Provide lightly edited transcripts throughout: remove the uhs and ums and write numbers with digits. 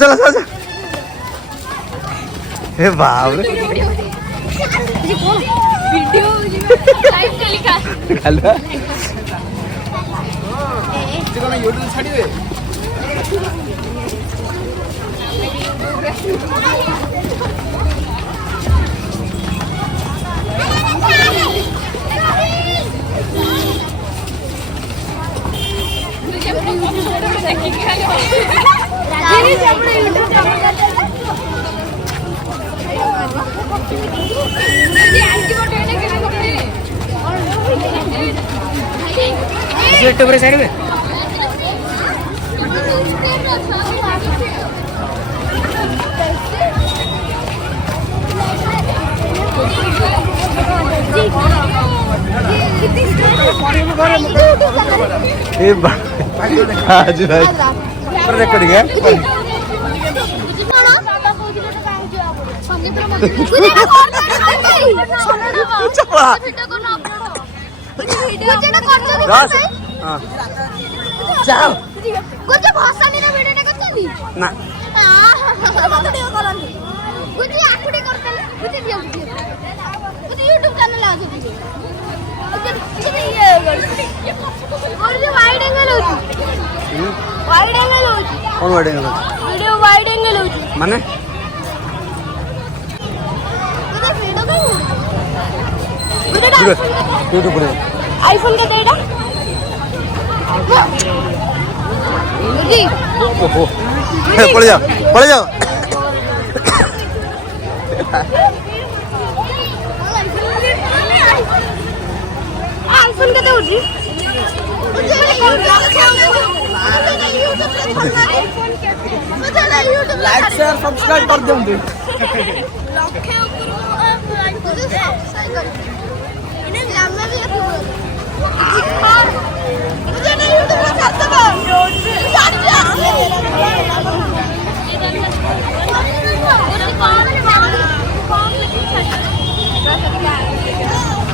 चल चल हे बाप रे वीडियो लाइव टेलीकास्ट हेलो कोन यूट्यूब छाडिबे साइड में आज भाई रेकॉर्डिंग है कौन wide angle video wide angle होची माने यूट्यूब पर आईफोन के देड़ा जी ओहो पड़ जाओ आईफोन के देउजी लाइक शेयर सब्सक्राइब कर दियंतु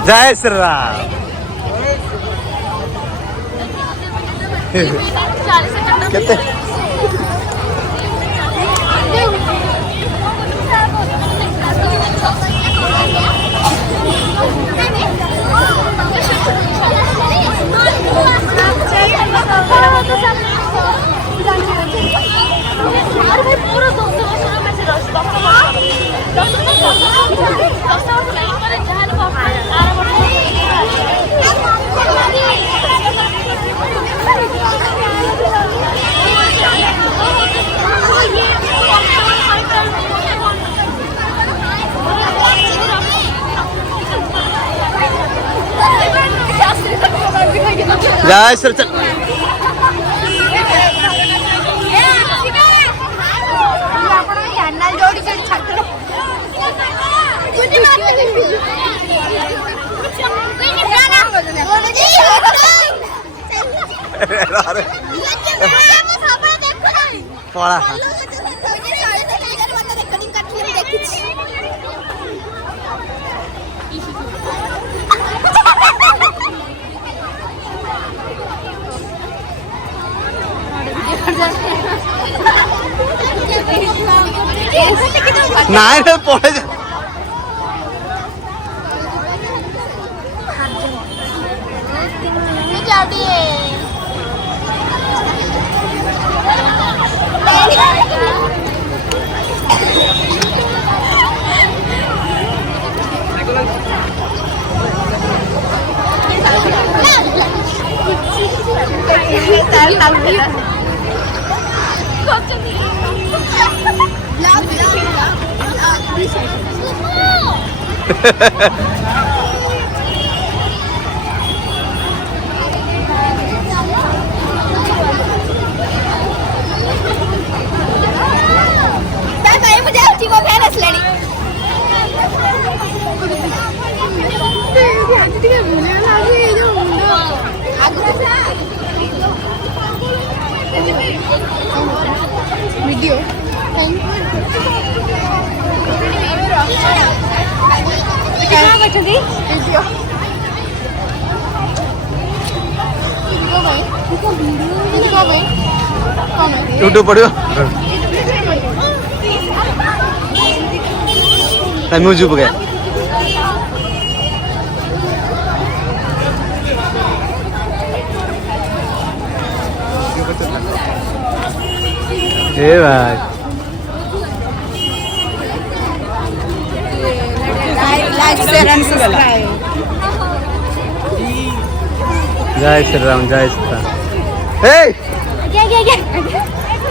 जय श्री राम केते जय श्री चल पड़ा नहीं रे पड़े जा वीडियो यूट्यूब पड़ो তাই মুজুব গে এ ভাই Like, share and subscribe. জয় শ্রীরাম জয় শ্রীরাম এই Yeah.